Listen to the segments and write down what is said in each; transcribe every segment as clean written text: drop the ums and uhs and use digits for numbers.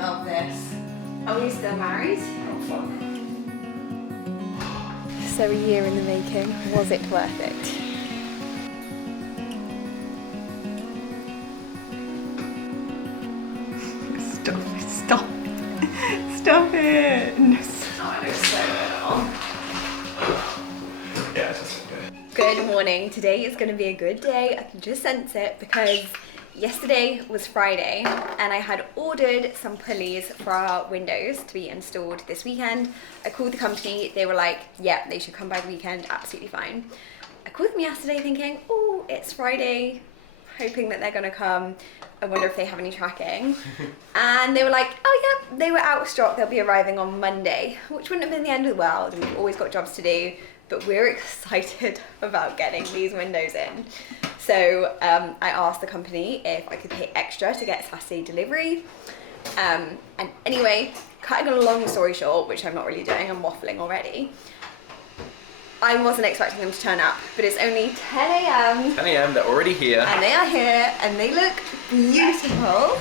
love this. Are we still married? Oh, fuck. So a year in the making, was it worth it? Stop it. No, I know so well. Yeah, it's just good. Good morning. Today is going to be a good day. I can just sense it because yesterday was Friday and I had ordered some pulleys for our windows to be installed this weekend. I called the company. They were like, yeah, they should come by the weekend. Absolutely fine. I called them yesterday thinking, oh, it's Friday, hoping that they're going to come. I wonder if they have any tracking. And they were like, oh yeah, they were out of stock. They'll be arriving on Monday, which wouldn't have been the end of the world. We've always got jobs to do, but we're excited about getting these windows in. So I asked the company if I could pay extra to get Saturday delivery. And anyway, cutting a long story short, which I'm not really doing, I'm waffling already. I wasn't expecting them to turn up, but it's only 10 a.m. 10 a.m, they're already here. And they are here, and they look beautiful.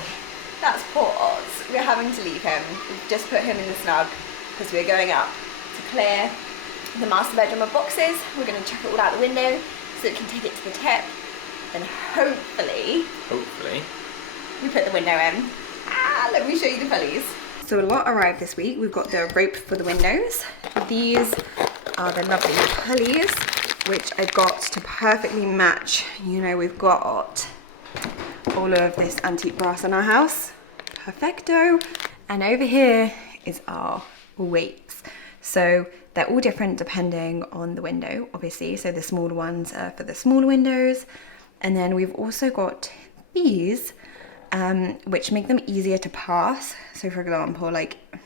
That's poor Oz. We're having to leave him. We've just put him in the snug, because we're going up to clear the master bedroom of boxes. We're going to chuck it all out the window, so it can take it to the tip. And hopefully, we put the window in. Let me show you the pulleys. So a lot arrived this week. We've got the rope for the windows. These are the lovely pulleys, which I got to perfectly match. You know, we've got all of this antique brass in our house. Perfecto. And over here is our weights. So they're all different depending on the window, obviously. So the smaller ones are for the smaller windows. And then we've also got these, which make them easier to pass. So for example, like, I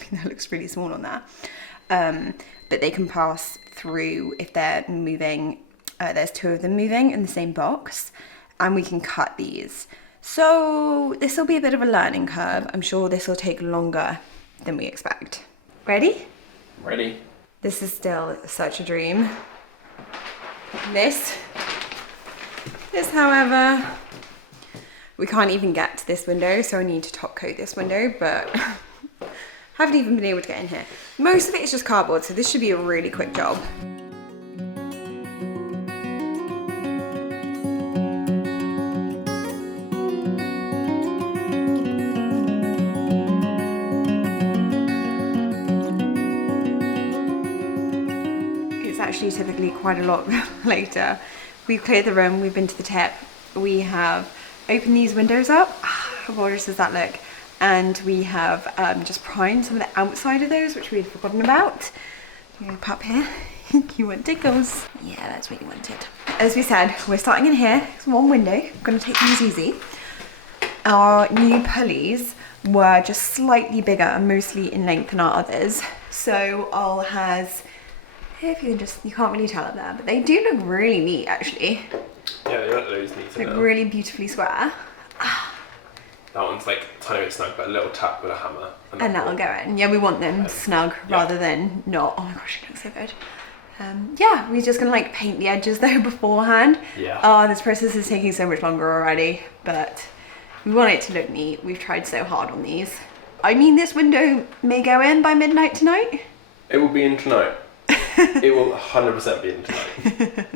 mean, that looks really small on that. But they can pass through if they're moving. There's two of them moving in the same box, and we can cut these. So this will be a bit of a learning curve. I'm sure this will take longer than we expect. Ready? Ready. This is still such a dream. This, however, we can't even get to this window, so I need to top coat this window, but haven't even been able to get in here. Most of it is just cardboard, so this should be a really quick job. It's actually typically quite a lot later. We've cleared the room, we've been to the tip, we have opened these windows up. How gorgeous does that look? And we have just primed some of the outside of those, which we'd forgotten about. You know, pup here, you want tickles. Yeah, that's what you wanted. As we said, we're starting in here. It's one window, I'm gonna take these easy. Our new pulleys were just slightly bigger and mostly in length than our others. So all has, if you can just, you can't really tell up there, but they do look really neat actually. Yeah, they look loads neater Like now. really beautifully square. That one's like tiny bit snug, but a little tap with a hammer. And that'll go in. Yeah, we want them snug rather than not. Oh my gosh, it looks so good. Yeah, we're just gonna like paint the edges though beforehand. Yeah. Oh, this process is taking so much longer already, but we want it to look neat. We've tried so hard on these. I mean, this window may go in by midnight tonight. It will be in tonight. It will 100% be in tonight.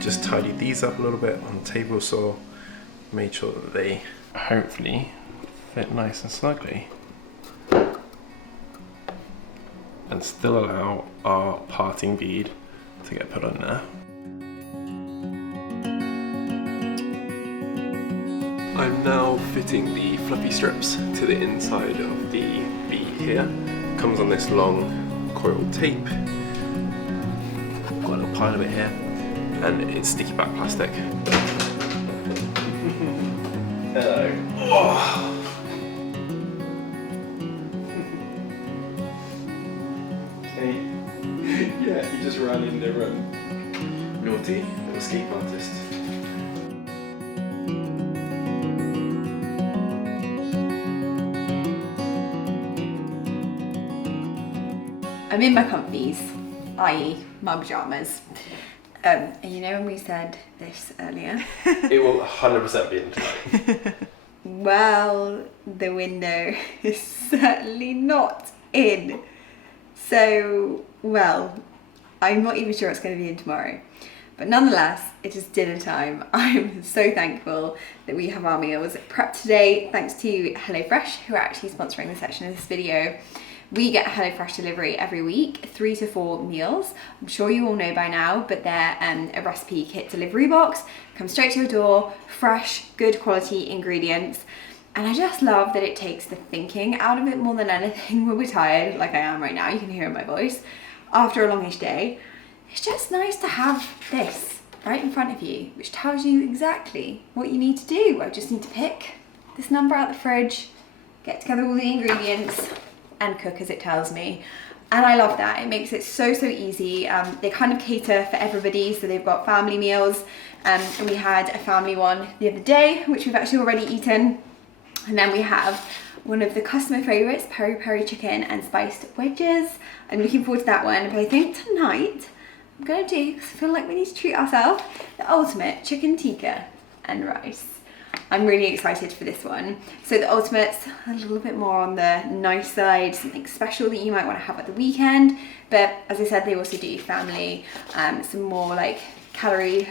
Just tidied these up a little bit on the table saw, made sure that they hopefully fit nice and snugly. And still allow our parting bead to get put on there. I'm now fitting the fluffy strips to the inside of the bead here. Comes on this long coiled tape. Got a little pile of it here. And it's sticky back plastic. Hello. Oh. Hey. Yeah, he just ran in the room. Naughty little escape artist. I'm in my comfies, i.e. my pyjamas. And you know when we said this earlier? It will 100% be in tonight. Well, the window is certainly not in. So, well, I'm not even sure it's going to be in tomorrow. But nonetheless, it is dinner time. I'm so thankful that we have our meals prepped today, thanks to HelloFresh, who are actually sponsoring this section of this video. We get HelloFresh delivery every week, 3 to 4 meals. I'm sure you all know by now, but they're a recipe kit delivery box. Comes straight to your door, fresh, good quality ingredients. And I just love that it takes the thinking out of it more than anything when we're tired, like I am right now, you can hear in my voice, after a longish day. It's just nice to have this right in front of you, which tells you exactly what you need to do. I just need to pick this number out the fridge, get together all the ingredients, and cook as it tells me. And I love that. It makes it so easy. They kind of cater for everybody, so they've got family meals. And we had a family one the other day, which we've actually already eaten. And then we have one of the customer favourites, peri-peri chicken and spiced wedges. I'm looking forward to that one. But I think tonight I'm gonna do, because I feel like we need to treat ourselves, the ultimate chicken tikka and rice. I'm really excited for this one. So the ultimate's a little bit more on the nice side, something special that you might want to have at the weekend. But as I said, they also do family, some more like calorie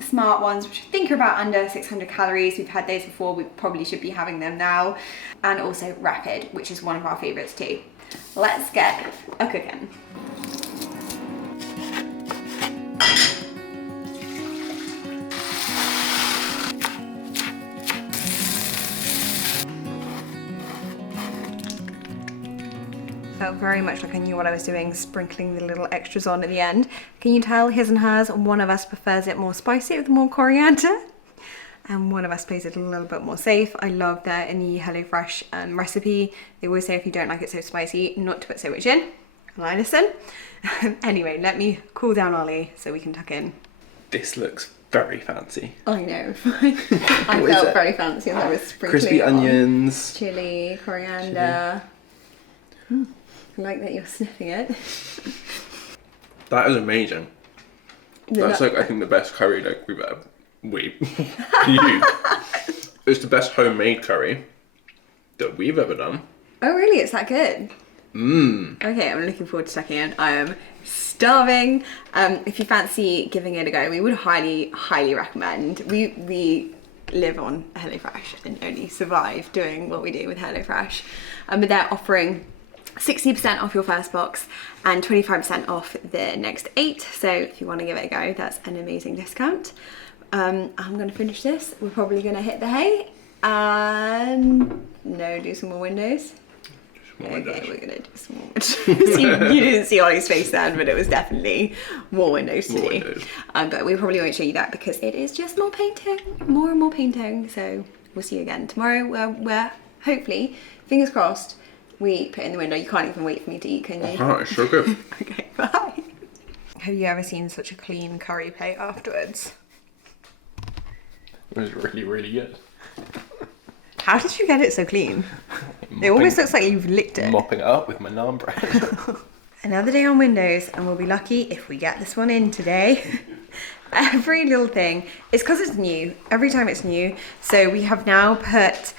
smart ones, which I think are about under 600 calories. We've had those before, we probably should be having them now. And also rapid, which is one of our favorites too. Let's get a cooking. Felt very much like I knew what I was doing, sprinkling the little extras on at the end. Can you tell his and hers? One of us prefers it more spicy with more coriander, and one of us plays it a little bit more safe. I love that in the HelloFresh recipe, they always say if you don't like it so spicy, not to put so much in. And I listen. Anyway, let me cool down Ollie so we can tuck in. This looks very fancy. I know. I felt very fancy as I was sprinkling crispy onions, chili, coriander. Chili. I like that you're sniffing it. That is amazing. That's like, I think, the best curry like we've ever... you. It's the best homemade curry that we've ever done. Oh really? It's that good? Okay, I'm looking forward to checking in. I am starving. If you fancy giving it a go, we would highly recommend. We live on HelloFresh and only survive doing what we do with HelloFresh. But they're offering 60% off your first box and 25% off the next 8. So if you want to give it a go, that's an amazing discount. I'm going to finish this. We're probably going to hit the hay and do some more windows. Okay, we're going to do some more windows. You didn't see Ollie's face then, but it was definitely more windows to do. But we probably won't show you that because it is just more painting, more and more painting. So we'll see you again tomorrow where hopefully, fingers crossed, we put in the window. You can't even wait for me to eat, can you? Oh, it's so good. Okay, bye. Have you ever seen such a clean curry plate afterwards? It was really good. How did you get it so clean? It almost looks like you've licked it. Mopping it up with my naan bread. Another day on windows, and we'll be lucky if we get this one in today. Every little thing, it's because it's new. Every time it's new. So we have now put...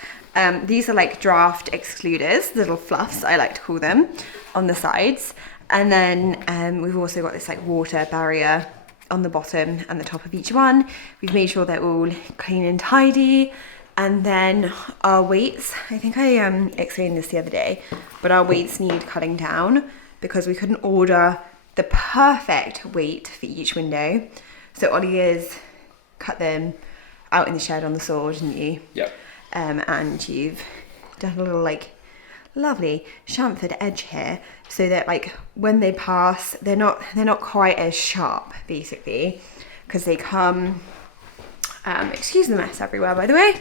these are like draft excluders, little fluffs I like to call them, on the sides. And then we've also got this like water barrier on the bottom and the top of each one. We've made sure they're all clean and tidy. And then our weights, I think I explained this the other day, but our weights need cutting down because we couldn't order the perfect weight for each window. So Ollie has cut them out in the shed on the saw, didn't you? Yep. And you've done a little like lovely chamfered edge here so that like when they pass they're not quite as sharp basically, because they come excuse the mess everywhere by the way,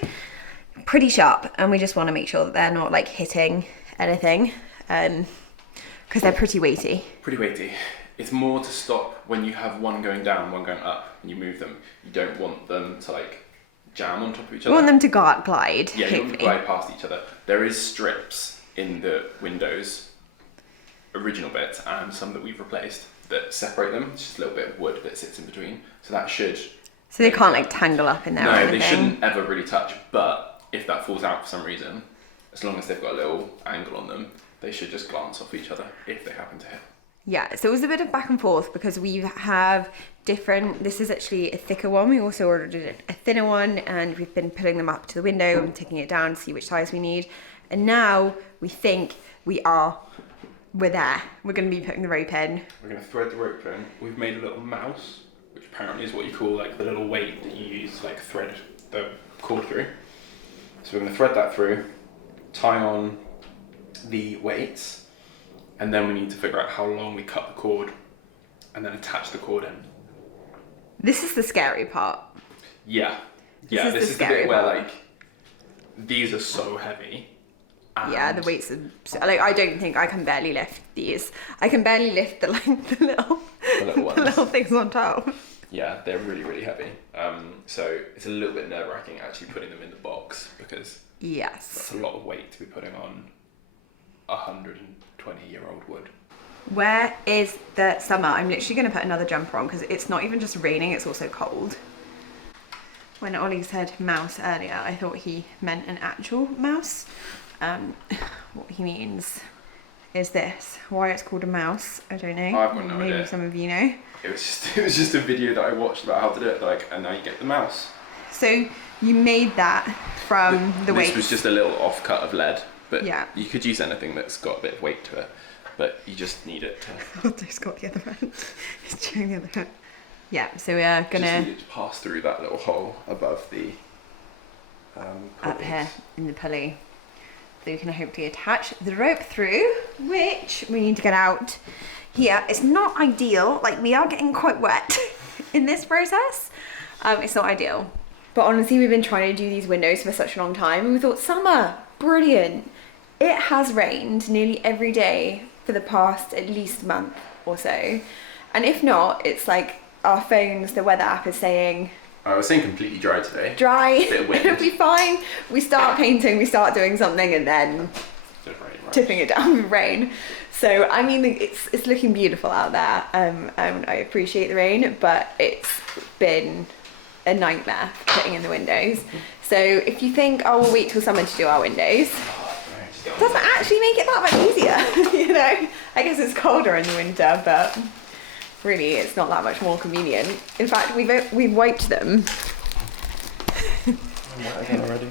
pretty sharp, and we just want to make sure that they're not like hitting anything because they're pretty weighty. It's more to stop when you have one going down, one going up, and you move them. You don't want them to like jam on top of each other. We want them to glide. Yeah, you want them to glide past each other. There is strips in the windows, original bits, and some that we've replaced. that separate them. It's just a little bit of wood that sits in between. So that should... So they can't like tangle up in there or No, anything? they shouldn't ever really touch, but if that falls out for some reason, as long as they've got a little angle on them, they should just glance off each other if they happen to hit. Yeah, so it was a bit of back and forth because we have different, this is actually a thicker one. We also ordered a thinner one, and we've been putting them up to the window and taking it down to see which size we need. And now we think we're there. We're going to be putting the rope in. We're going to thread the rope in. We've made a little mouse, which apparently is what you call like the little weight that you use to like thread the cord through. So we're going to thread that through, tie on the weights, and then we need to figure out how long we cut the cord and then attach the cord in. This is the scary part. Yeah. This is the bit where like these are so heavy. Yeah, the weights are like, I don't think I can barely lift these. I can barely lift the little ones. the little things on top. Yeah, they're really, really heavy. So it's a little bit nerve-wracking actually putting them in the box because that's a lot of weight to be putting on 120-year-old wood. Where is the summer? I'm literally going to put another jumper on because it's not even just raining, it's also cold. When Ollie said mouse earlier, I thought he meant an actual mouse. What he means is this. Why it's called a mouse, I don't know. I've got no idea. Maybe some of you know. It was just a video that I watched about how to do it, like, and now you get the mouse. So you made that from the weight. This was just a little offcut of lead, but yeah, you could use anything that's got a bit of weight to it, but you just need it to... Otto's got the other end. He's doing the other end. Yeah, so we are gonna... Just need it to pass through that little hole above the... up here in the pulley. So you can hopefully attach the rope through, which we need to get out here. It's not ideal, like we are getting quite wet in this process. It's not ideal. But honestly, we've been trying to do these windows for such a long time, and we thought summer, brilliant. It has rained nearly every day for the past at least month or so. And if not, it's like our phones, the weather app is saying, I was saying completely dry today. Dry, Bit of wind. it'll be fine. We start painting, we start doing something, and then Just rain, right? tipping it down with rain. So I mean, it's looking beautiful out there. I appreciate the rain, but it's been a nightmare putting in the windows. So if you think, oh, we'll wait till summer to do our windows, it doesn't actually make it that much easier. You know, I guess it's colder in the winter, but really, it's not that much more convenient. In fact, we've wiped them. Again already.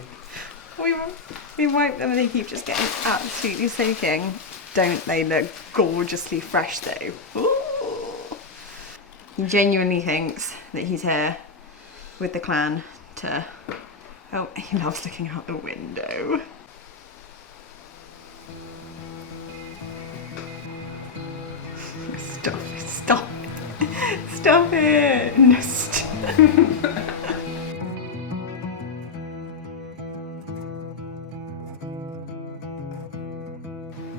We wipe them and they keep just getting absolutely soaking. Don't they look gorgeously fresh though? Ooh. He genuinely thinks that he's here with the clan to... Oh, he loves looking out the window. Stop it, stop it. Stop it. No, stop.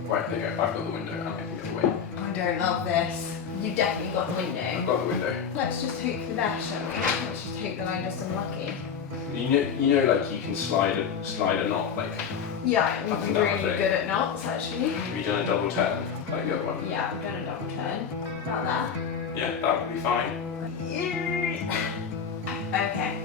Right, there you go. I've got the window and I can get the weight. I don't love this. You definitely got the I've window. got the window. Let's just hope for that, shall we? Let's just hope that I'm just unlucky. You know, like you can slide a knot, like. Yeah, Up we're and down really the thing. good at knots, actually. Have you done a double turn like the other one? Yeah, I've done a double turn. About that. Yeah, that would be fine. Okay.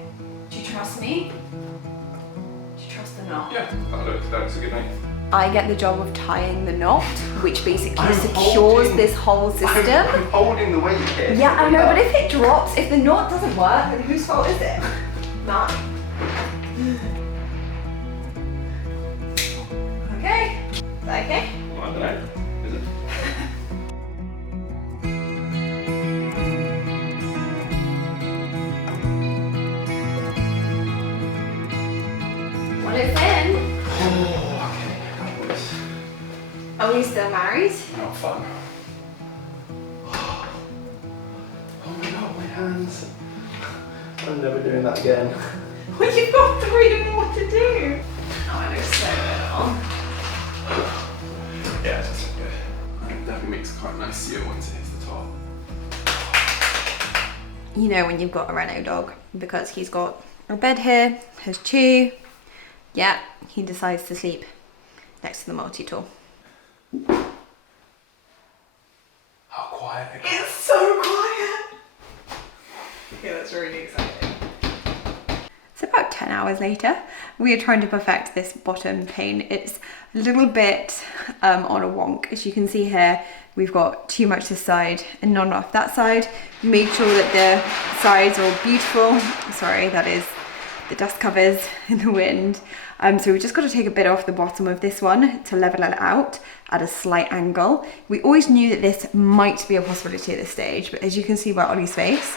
Do you trust me? Do you trust the knot? Yeah, that looks a good length. I get the job of tying the knot, which basically I'm secures holding- this whole system. I'm holding the weight here. Yeah, I know, but if it drops, if the knot doesn't work, then whose fault is it? Mine. Okay. Is that okay? Well, I don't know. Is it? Well, it's in. Oh, okay. That was Are we still married? not fun. Oh my god, my hands. I'm never doing that again. Well, you've got 3 more to do. Oh, I know so little. Yeah, that's good. It definitely makes quite a nice seal once it hits the top. You know when you've got a Reno dog, because he's got a bed here, his chew. Yeah, he decides to sleep next to the multi-tool. How quiet it It's so it's really exciting. So about 10 hours later, we are trying to perfect this bottom pane. It's a little bit on a wonk. As you can see here, we've got too much this side and not enough that side. Made sure that the sides are all beautiful. Sorry, that is the dust covers in the wind. So we've just got to take a bit off the bottom of this one to level it out at a slight angle. We always knew that this might be a possibility at this stage, but as you can see by Ollie's face,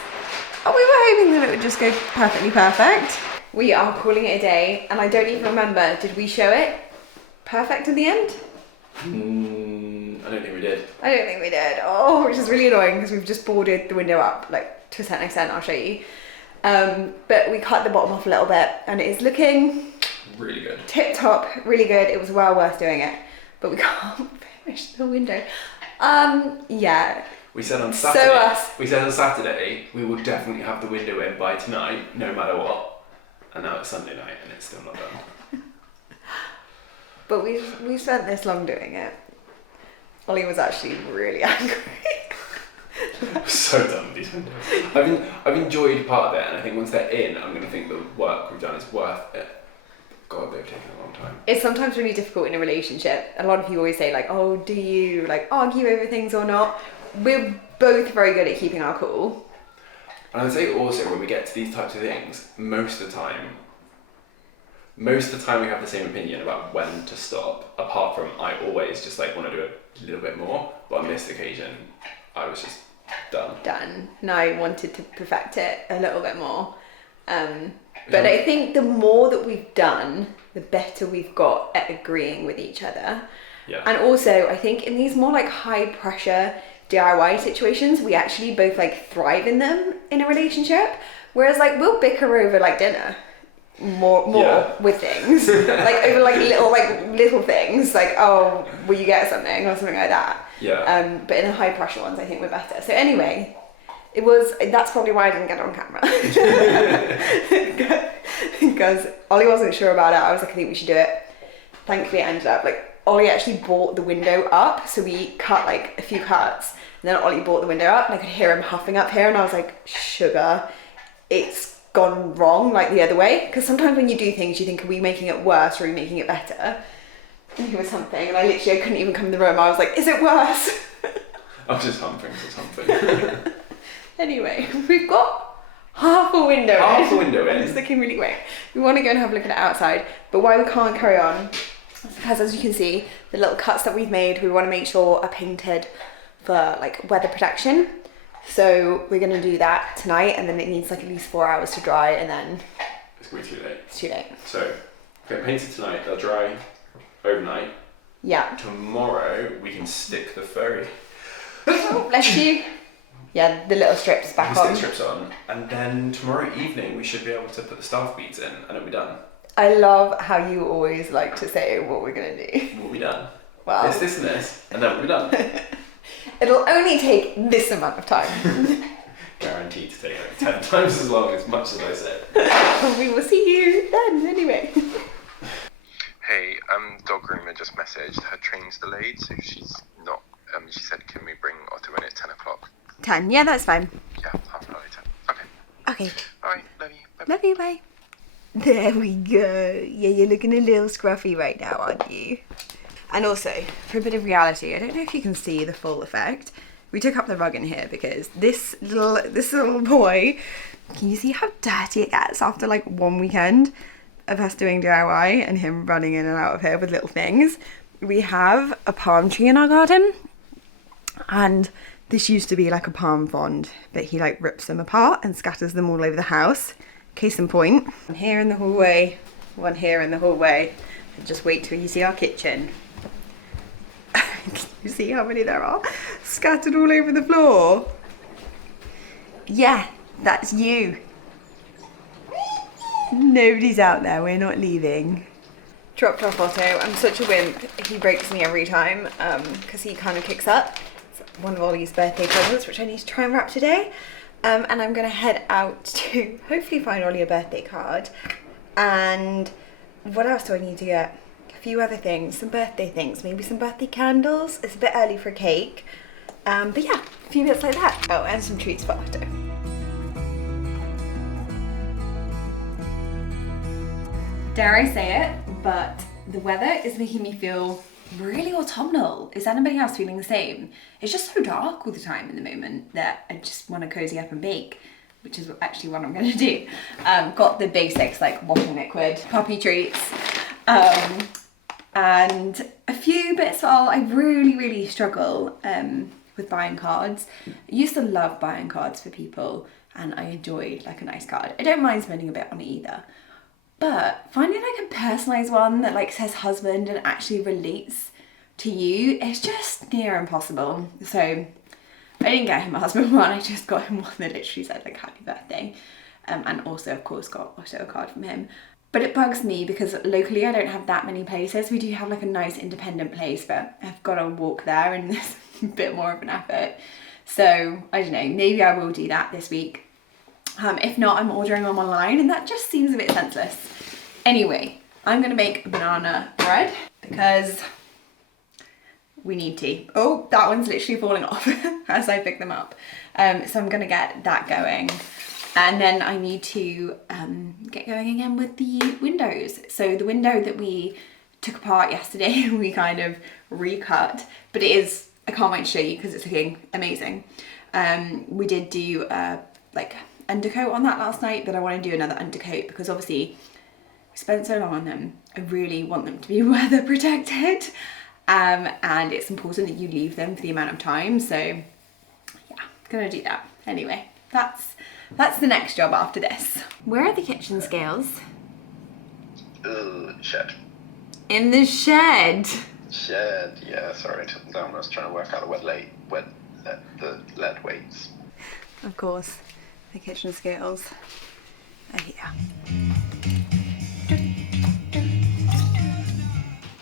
we were hoping that it would just go perfectly perfect. We are calling it a day, and I don't even remember, did we show it perfect in the end? I don't think we did. I don't think we did. Oh, which is really annoying because we've just boarded the window up, like to a certain extent, I'll show you. But we cut the bottom off a little bit, and it is looking really good. Tip top, really good. It was well worth doing it, but we can't finish the window. Yeah. We said on Saturday we will definitely have the window in by tonight, no matter what. And now it's Sunday night and it's still not done. But we spent this long doing it. Ollie was actually really angry. I'm so done with these windows. I've enjoyed part of it, and I think once they're in, I'm going to think the work we've done is worth it. God, they've taken a long time. It's sometimes really difficult in a relationship. A lot of people always say like, oh, do you like argue over things or not? We're both very good at keeping our cool. And I'd say also when we get to these types of things, most of the time we have the same opinion about when to stop, apart from I always just like want to do a little bit more. But on this occasion, I was just done. And I wanted to perfect it a little bit more. But I think the more that we've done, the better we've got at agreeing with each other. Yeah. And also, I think in these more like high pressure DIY situations, we actually both like thrive in them in a relationship. Whereas like we'll bicker over like dinner more with things, like over like little things, like oh, will you get something or something like that. Yeah. But in the high pressure ones, I think we're better. So anyway. That's probably why I didn't get it on camera. Because Ollie wasn't sure about it. I was like, I think we should do it. Thankfully it ended up, like, Ollie actually brought the window up. So we cut like a few cuts. And then Ollie brought the window up and I could hear him huffing up here. And I was like, sugar, it's gone wrong, like the other way. Because sometimes when you do things, you think, are we making it worse or are we making it better? And he was humping. And I couldn't even come in the room. I was like, is it worse? I was just humping for something. Anyway, we've got half a window in. It's looking really great. We want to go and have a look at it outside, but why we can't carry on is because, as you can see, the little cuts that we've made, we want to make sure are painted for like weather protection. So we're going to do that tonight, and then it needs like at least 4 hours to dry, and then it's going to be too late. It's too late. So get painted tonight. They'll dry overnight. Yeah. Tomorrow we can stick the furry. Oh, bless you. Yeah, the little strips back on. Stick the strips on, and then tomorrow evening we should be able to put the staff beads in, and it'll be done. I love how you always like to say what we're gonna do. We'll be done. Wow. This, and this, and then we'll be done. It'll only take this amount of time. Guaranteed to take like 10 times as long, as much as I said. We will see you then, anyway. Hey, dog groomer just messaged. Her train's delayed, so she's not. She said, "Can we bring Otto in at 10 o'clock?" 10, yeah, that's fine. Yeah, half an hour later. Okay. Okay. All right, love you. Bye. Love you, bye. There we go. Yeah, you're looking a little scruffy right now, aren't you? And also, for a bit of reality, I don't know if you can see the full effect. We took up the rug in here because this little boy, can you see how dirty it gets after like one weekend of us doing DIY and him running in and out of here with little things? We have a palm tree in our garden, and this used to be like a palm frond, but he like rips them apart and scatters them all over the house. Case in point, one here in the hallway, one here in the hallway. And just wait till you see our kitchen. Can you see how many there are? Scattered all over the floor. Yeah, that's you. Nobody's out there, we're not leaving. Dropped off Otto. I'm such a wimp. He breaks me every time because he kind of kicks up. It's one of Ollie's birthday presents, which I need to try and wrap today. And I'm going to head out to hopefully find Ollie a birthday card. And what else do I need to get? A few other things, some birthday things, maybe some birthday candles. It's a bit early for a cake. But yeah, a few bits like that. Oh, and some treats for Otto. Dare I say it, but the weather is making me feel really autumnal. Is anybody else feeling the same? It's just so dark all the time in the moment that I just want to cozy up and bake, which is actually what I'm going to do. Got the basics like washing liquid, puppy treats, and a few bits. I really struggle with buying cards. I used to love buying cards for people, and I enjoyed like a nice card. I don't mind spending a bit on it either. But finding like a personalised one that like says husband and actually relates to you is just near impossible. So I didn't get him a husband one, I just got him one that literally said like happy birthday. And also of course got also a card from him. But it bugs me because locally I don't have that many places. We do have like a nice independent place, but I've got to walk there and it's a bit more of an effort. So I don't know, maybe I will do that this week. If not, I'm ordering them online and that just seems a bit senseless. Anyway, I'm gonna make banana bread because we need to. Oh, that one's literally falling off as I pick them up. So I'm gonna get that going. And then I need to get going again with the windows. So the window that we took apart yesterday, we kind of recut, but it is, I can't wait to show you because it's looking amazing. We did do like undercoat on that last night, but I want to do another undercoat because obviously we spent so long on them. I really want them to be weather protected, and it's important that you leave them for the amount of time. So yeah, gonna do that. Anyway, that's the next job after this. Where are the kitchen scales? Shed. In the shed. Shed, yeah, sorry, I took them down. I was trying to work out the lead weights. Of course, the kitchen scales are here.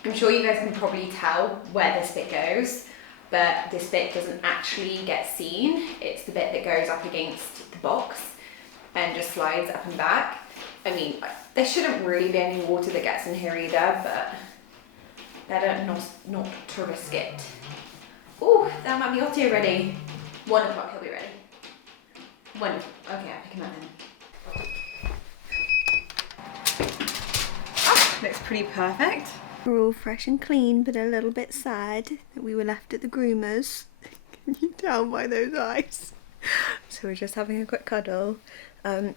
I'm sure you guys can probably tell where this bit goes, but this bit doesn't actually get seen. It's the bit that goes up against the box and just slides up and back. I mean, there shouldn't really be any water that gets in here either, but better not to risk it. Oh, that might be Otto ready. 1 o'clock, he'll be ready. Wonderful. Okay, I'll pick him up then. Oh, looks pretty perfect. We're all fresh and clean, but a little bit sad that we were left at the groomers. Can you tell by those eyes? So we're just having a quick cuddle.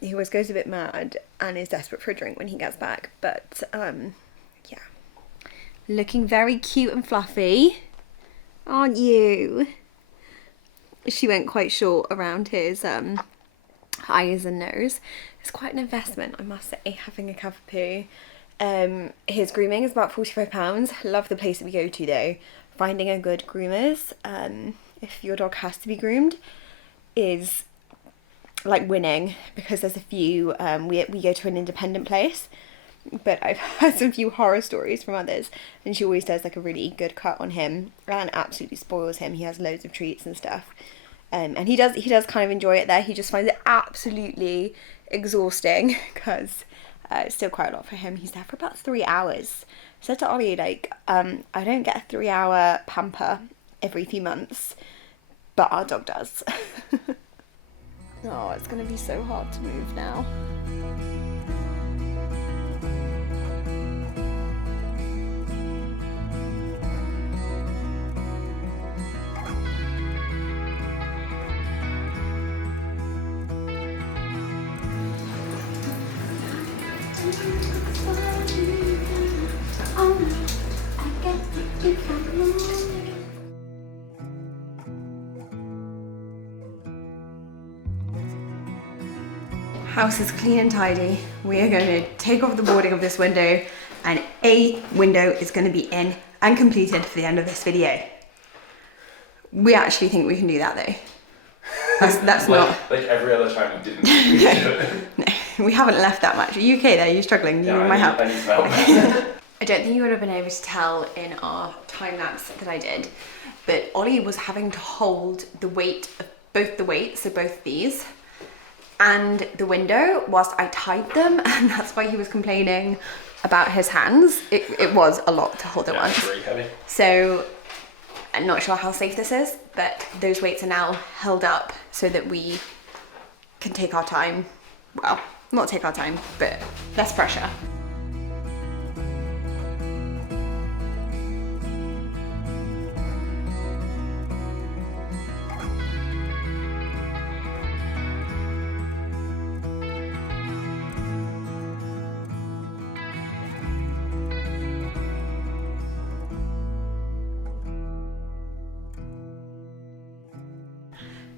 He always goes a bit mad and is desperate for a drink when he gets back, but yeah. Looking very cute and fluffy, aren't you? She went quite short around his eyes and nose. It's quite an investment, I must say, having a Cavapoo. His grooming is about £45. Love the place that we go to though. Finding a good groomers, if your dog has to be groomed, is like winning, because there's a few, we go to an independent place, but I've heard some few horror stories from others, and she always does like a really good cut on him and absolutely spoils him. He has loads of treats and stuff, and he does kind of enjoy it there. He just finds it absolutely exhausting because it's still quite a lot for him. He's there for about 3 hours. I said to Ollie, like, I don't get a 3-hour pamper every few months, but our dog does. Oh, it's gonna be so hard to move now. House is clean and tidy. We are going to take off the boarding of this window, and a window is going to be in and completed for the end of this video. We actually think we can do that though. That's not... Like every other time we didn't. No, we haven't left that much. Are you okay there? Are you struggling? Do you need my help? I need help. I don't think you would have been able to tell in our time lapse that I did, but Ollie was having to hold the weight of both the weights, so both these, and the window whilst I tied them, and that's why he was complaining about his hands. It was a lot to hold at once. It's really heavy. So I'm not sure how safe this is, but those weights are now held up so that we can take our time. Well, not take our time, but less pressure.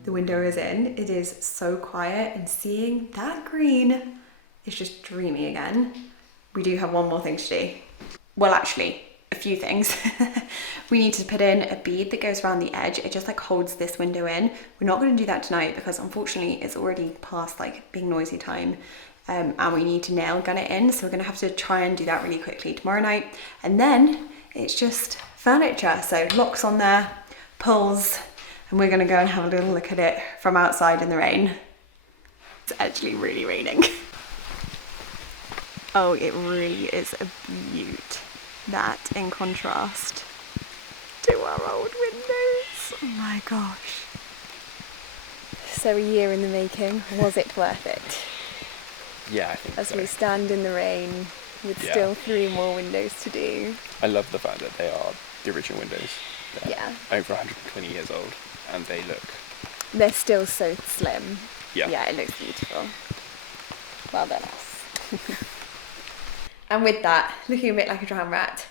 the window is in, it is so quiet, and seeing that green is just dreamy again. We do have one more thing to do. Well, actually, a few things. We need to put in a bead that goes around the edge. It just like holds this window in. We're not going to do that tonight because unfortunately it's already past like being noisy time, and we need to nail gun it in. So we're going to have to try and do that really quickly tomorrow night. And then it's just furniture. So locks on there, pulls, and we're going to go and have a little look at it from outside in the rain. It's actually really raining. Oh, it really is a beaut. That in contrast to our old windows. Oh my gosh. So a year in the making, was it worth it? Yeah, I think As so. we stand in the rain with still 3 more windows to do. I love the fact that they are the original windows. They're over 120 years old, and they look... They're still so slim. Yeah. Yeah, it looks beautiful. Well done us. And with that, looking a bit like a drowned rat,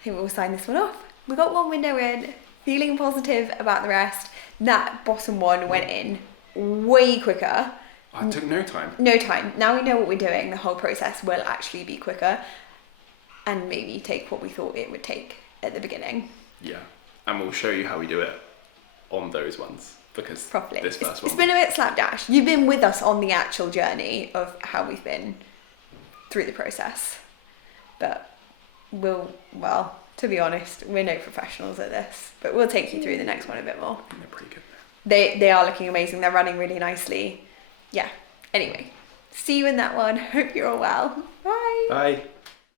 I think we'll sign this one off. We got 1 window in, feeling positive about the rest. That bottom one went in way quicker. Oh, it took no time. No time. Now we know what we're doing. The whole process will actually be quicker and maybe take what we thought it would take at the beginning. Yeah, and we'll show you how we do it on those ones because Properly. this first one. It's been a bit slapdash. You've been with us on the actual journey of how we've been through the process. But well, to be honest, we're no professionals at this, but we'll take you through the next one a bit more. They're pretty good. They are looking amazing. They're running really nicely. Yeah. Anyway, see you in that one. Hope you're all well. Bye. Bye.